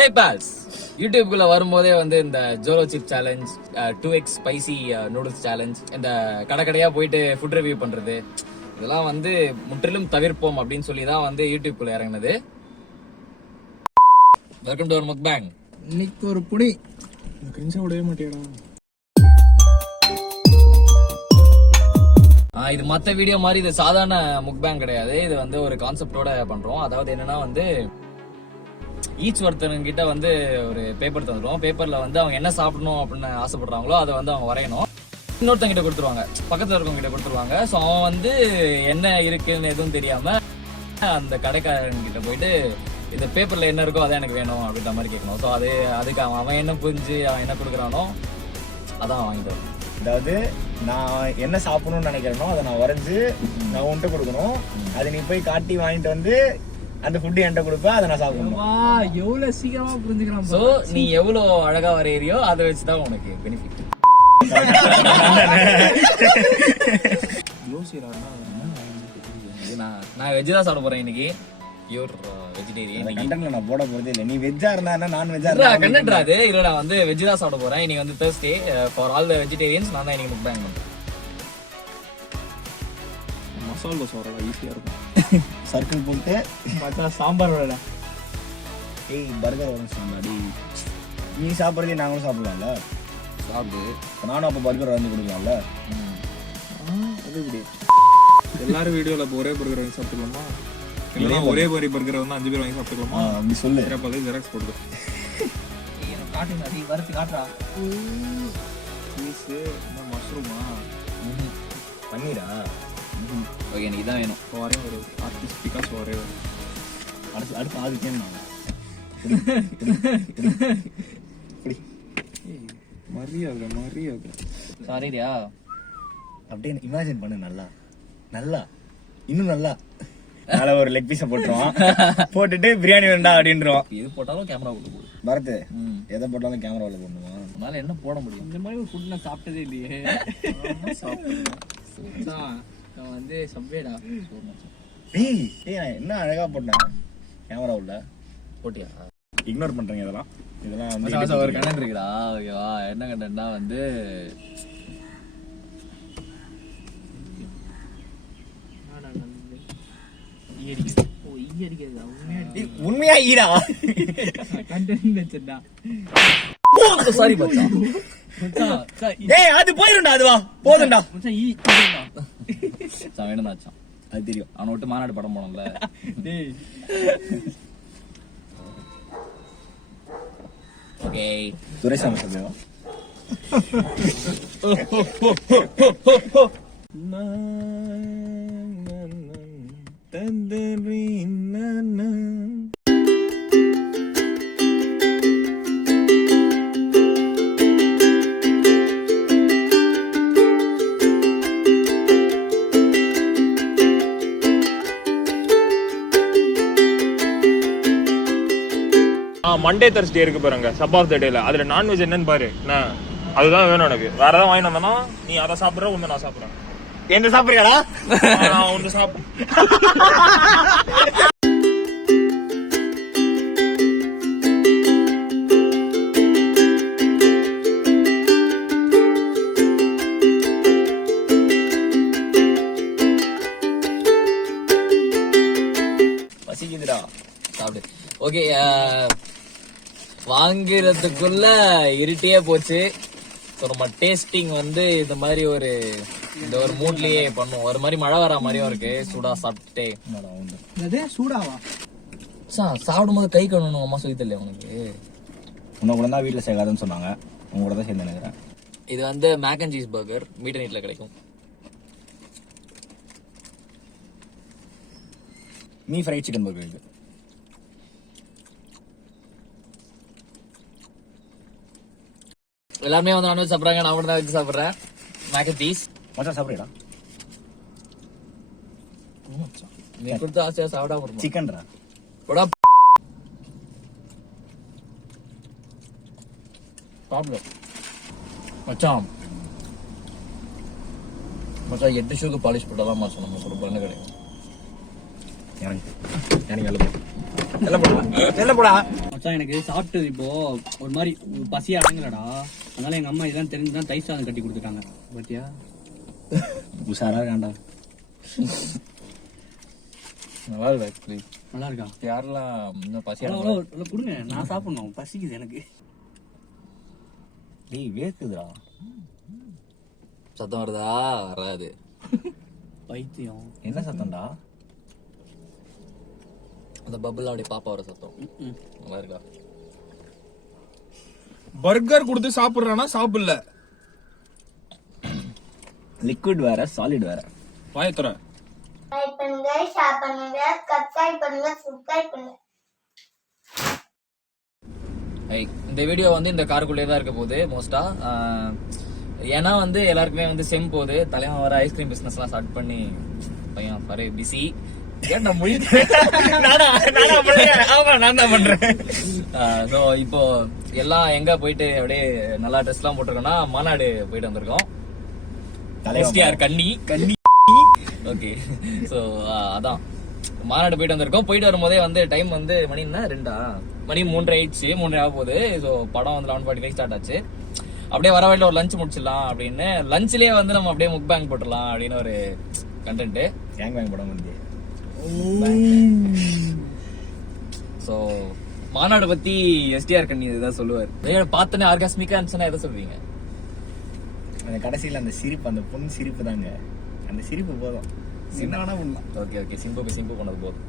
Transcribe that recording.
ஹே balls, யூடியூப்குள்ள வரும்போதே வந்து இந்த Jolo chip challenge, 2x spicy noodles challenge, இந்த கடைக்கடையா போயிட்டு ஃபுட் ரிவ்யூ பண்றது, இதெல்லாம் வந்து முற்றிலும் தவிர்ப்போம் அப்படின்னு சொல்லி தான் வந்து யூடியூப்குள்ள இறங்கினது. Welcome to our முக்பேங். இன்னைக்கு ஒரு புடி கிரிஞ்சா விடவே மாட்டேடா. இது மற்ற வீடியோ மாதிரி இது சாதாரண முக்பேங் கிடையாது. இது வந்து ஒரு கான்செப்டோட பண்றோம். அதாவது என்னன்னா வந்து ஈச் ஒருத்தவங்கிட்ட வந்து ஒரு பேப்பர் தந்துடும். பேப்பர்ல வந்து அவங்க என்ன சாப்பிடணும் அப்படின்னு ஆசைப்படுறாங்களோ அதை வந்து அவங்க வரையணும். இன்னொருத்தங்கிட்ட கொடுத்துருவாங்க, பக்கத்துல இருக்கவங்க கிட்ட கொடுத்துருவாங்க. ஸோ அவன் வந்து என்ன இருக்குன்னு எதுவும் தெரியாம அந்த கடைக்காரங்கிட்ட போயிட்டு இந்த பேப்பர்ல என்ன இருக்கோ அதான் எனக்கு வேணும் அப்படின்ற மாதிரி கேட்கணும். ஸோ அதுக்கு அவன் என்ன புரிஞ்சு அவன் என்ன கொடுக்குறானோ அதான் வாங்கிட்டு வரணும். அதாவது நான் என்ன சாப்பிடணும்னு நினைக்கிறேனோ அதை நான் வரைஞ்சு நான் உன்கிட்ட கொடுக்கணும். அதை நீ போய் காட்டி வாங்கிட்டு வந்து அந்த ஃபுட்டு என்கிட்ட கொடுப்பேன், அதை நான் சாப்பிடணும். எவ்வளவு சீக்கிரமா புரிஞ்சுக்கலாம். ஸோ நீ எவ்வளோ அழகா வரையறியோ அதை வச்சுதான் உனக்கு பெனிஃபிட். நான் வெஜ் தான் சாப்பிட போறேன் இன்னைக்கு. Pure vegetarian. கண்டென்ட்ல நான் போட போறதே இல்லை. நீ வெஜ்ஜா இருந்தா என்ன, நான் வெஜ்ஜா இருந்தா கண்டென்ட் அது இல்ல. நான் வந்து வெஜ் தான் சாப்பிட போறேன் இன்னைக்கு. வந்து Thursday for all the vegetarians. நான் தான் இன்னைக்கு முக்பேங் பண்றேன். மசாலா தோசை வரலாம், ஈஸியா இருக்கும். சர்க்கிள் போட்டு மச்சான் சாம்பார் வரல. ஏய் பர்கர் வரும் சொன்னாடி. நீ சாப்பிட்றதே நாங்களும் சாப்பிடலாம்ல. சாப்பிடு. நானும் அப்போ பர்கர் வந்து கொடுக்கலாம்ல. அது இப்படி எல்லாரும் வீடியோல ஒரே பர்கர் வாங்கி சாப்பிட்டுக்கலாமா? இல்லைன்னா ஒரே மாதிரி பர்கர் வந்து 5 பேர் வாங்கி சாப்பிட்டுக்கலாமா? அப்படி சொல்லு. சிறப்பாக ஜெராக்ஸ் போடுது. காட்டுங்க, அது வறுத்து காட்டுறா. சீஸ் என்ன மஷ்ரூமா பன்னீரா? ஓகே, எனக்கு இதான் வேணும். ஒரே ஒரு ஆர்டிஸ்ட் பிகாஸ் ஒரே ஒரு அடுத்து ஆதிக்கே மரியாதை சாரியா. அப்படியே இமேஜின் பண்ணு. நல்லா நல்லா இன்னும் நல்லா மேல ஒரு லெக் பீஸை போட்டுருவான். போட்டுட்டு பிரியாணி வேண்டா அப்படின்றான். எது போட்டாலும் கேமரா போட்டு போடு. பரத்து எதை போட்டாலும் கேமராவில் போடணுமா? அதனால என்ன போட முடியும்? இந்த மாதிரி ஒரு ஃபுட் நான் சாப்பிட்டதே இல்லையே. நான் வந்து சப்வேடா. ஏய் ஏய் என்ன அழகா போட்டேன் கேமரா உள்ள. போட்டியா? இக்னோர் பண்றீங்க இதெல்லாம். இதெல்லாம் வந்து ஒரு கண்டென்ட் இருக்குடா. ஓகேவா? என்ன கண்டென்ட்னா வந்து உண்மையா ஈடா. சாரி பச்சா. ஏய் அது போயிருண்டா. அதுவா போதும்டா. வேணும்னாச்சான் அது தெரியும். அவனை விட்டு மாநாடு படம் போனோம்ல. ஓகே துரைசாமி சொல்லுவோம். மண்டே தர்ஸ்டே இருக்கு பாருங்க, சப் ஆஃப் த டேல. அதுல நான்வெஜ் என்னன்னு பாரு. அதுதான் வேணும் எனக்கு. வேற ஏதாவது வாங்கி வந்தா நீ அதை சாப்பிடுற, ஒண்ணு நான் சாப்பிடுறேன். என்ன சாப்பிடுறா? நான் ஒண்ணு சாப்பிடு. பசிக்குதுடா, சாப்பிடு. ஓகே, வாங்கிறதுக்குள்ள இருட்டியே போச்சு. நம்ம டேஸ்டிங் வந்து இந்த மாதிரி இந்த ஒரு மூட்லயே பண்ணும். ஒரு மாதிரி மழை வர மாதிரியும் இருக்கு. சூடா சாப்பிட்டுட்டே. சூடாவா சாப்பிடும் போது கை கழுவணும். அம்மா சொல்லி தரல உனக்கு? உன்னை கூட தான் வீட்டுல சேர்க்காதுன்னு சொன்னாங்க. உங்க கூட தான் சேர்ந்து நினைக்கிறேன். இது வந்து mac and cheese burger. Meat and ஈட்ல கிடைக்கும். மீ ஃப்ரைட் சிக்கன் பர்கர் இருக்கு. எல்லாருமே வந்து நான்வெஜ் சாப்பிட்றாங்க. நான் மட்டும் தான் வெஜ் சாப்பிட்றேன். மேக் அண்ட் சீஸ் மச்சான் சாப்பிடுறா? நீ கொடுத்து ஆசையா சாப்பிடாம சிக்கன்ரா போடா. சாப்பிடு மச்சான். 8 ஷூக்கு பாலிஷ் போட்டாதான் மாசம் நம்ம கூட பண்ண கிடைக்கும். எனக்கு செல்ல போடா. மச்சான் எனக்கு சாப்பிட்டது இப்போ ஒரு மாதிரி பசி அடங்கலடா. அதனால எங்க அம்மா இதெல்லாம் தெரிஞ்சுதான் தயிர் சாதம் கட்டி கொடுத்துட்டாங்க. பாத்தியா உஷாரா இருக்காண்டா. நல்லா இருக்கு ஆக்சுவலி. நல்லா இருக்கா? யாரெல்லாம் இன்னும் பசி அவ்வளோ கொடுங்க, நான் சாப்பிடணும், பசிக்குது எனக்கு. டேய் வேக்குதுடா. சத்தம் வருதா? வராது. பைத்தியம். என்ன சத்தம்டா? அந்த பபுள் அப்படியே பாப்பா வர சத்தம். நல்லா இருக்கா? பர்கர் கொடுத்து சாப்பிடுறானா சாப்பிடல. லிக்விட் வேற சாலிட் வேற. வாயத்துற லைக் பண்ணுங்க, ஷேர் பண்ணுங்க, சப்ஸ்கிரைப் பண்ணுங்க, சப்ஸ்கிரைப் பண்ணுங்க. இந்த வீடியோ வந்து இந்த காருக்குள்ளே தான் இருக்க போகுது மோஸ்டா. ஏன்னா வந்து எல்லாருக்குமே வந்து செம் போகுது. தலைவன் வர ஐஸ்கிரீம் பிசினஸ் எல்லாம் ஸ்டார்ட் பண்ணி பையன் பாரு பிஸி. ஏன்டா மொழி நான் தான் பண்றேன். ஸோ இப்போ எல்லாம் எங்க போயிட்டு அப்படியே நல்லா ட்ரெஸ் எல்லாம் போட்டிருக்கோம்னா மாநாடு போயிட்டு வந்திருக்கோம். எஸ்டிஆர் கண்ணி. ஓகே, ஸோ அதான் மாநாடு போயிட்டு வந்திருக்கோம். போயிட்டு வரும்போதே வந்து டைம் வந்து மணி என்ன 3:30 ஆயிடுச்சு. 3:30 ஆக போகுது. ஸோ படம் வந்து 11:45 ஸ்டார்ட் ஆச்சு. அப்படியே வர வழியில ஒரு லஞ்ச் முடிச்சிடலாம் அப்படின்னு, லஞ்ச்லயே வந்து நம்ம அப்படியே முக் பேங்க் போட்டுடலாம் அப்படின்னு ஒரு கண்டென்ட். கேங் பேங் படம் வந்து. ஸோ மாநாடு பத்தி எஸ்டிஆர் கண்ணி இதுதான் சொல்லுவார். பார்த்தோன்னே ஆர்காஸ்மிக்கா இருந்துச்சுன்னா எதை சொல்வீங்க? அந்த கடைசியில அந்த சிரிப்பு, அந்த பொண்ணு சிரிப்பு தாங்க. அந்த சிரிப்பு போதும். ஓகே சிம்பு பண்ணது போதும்.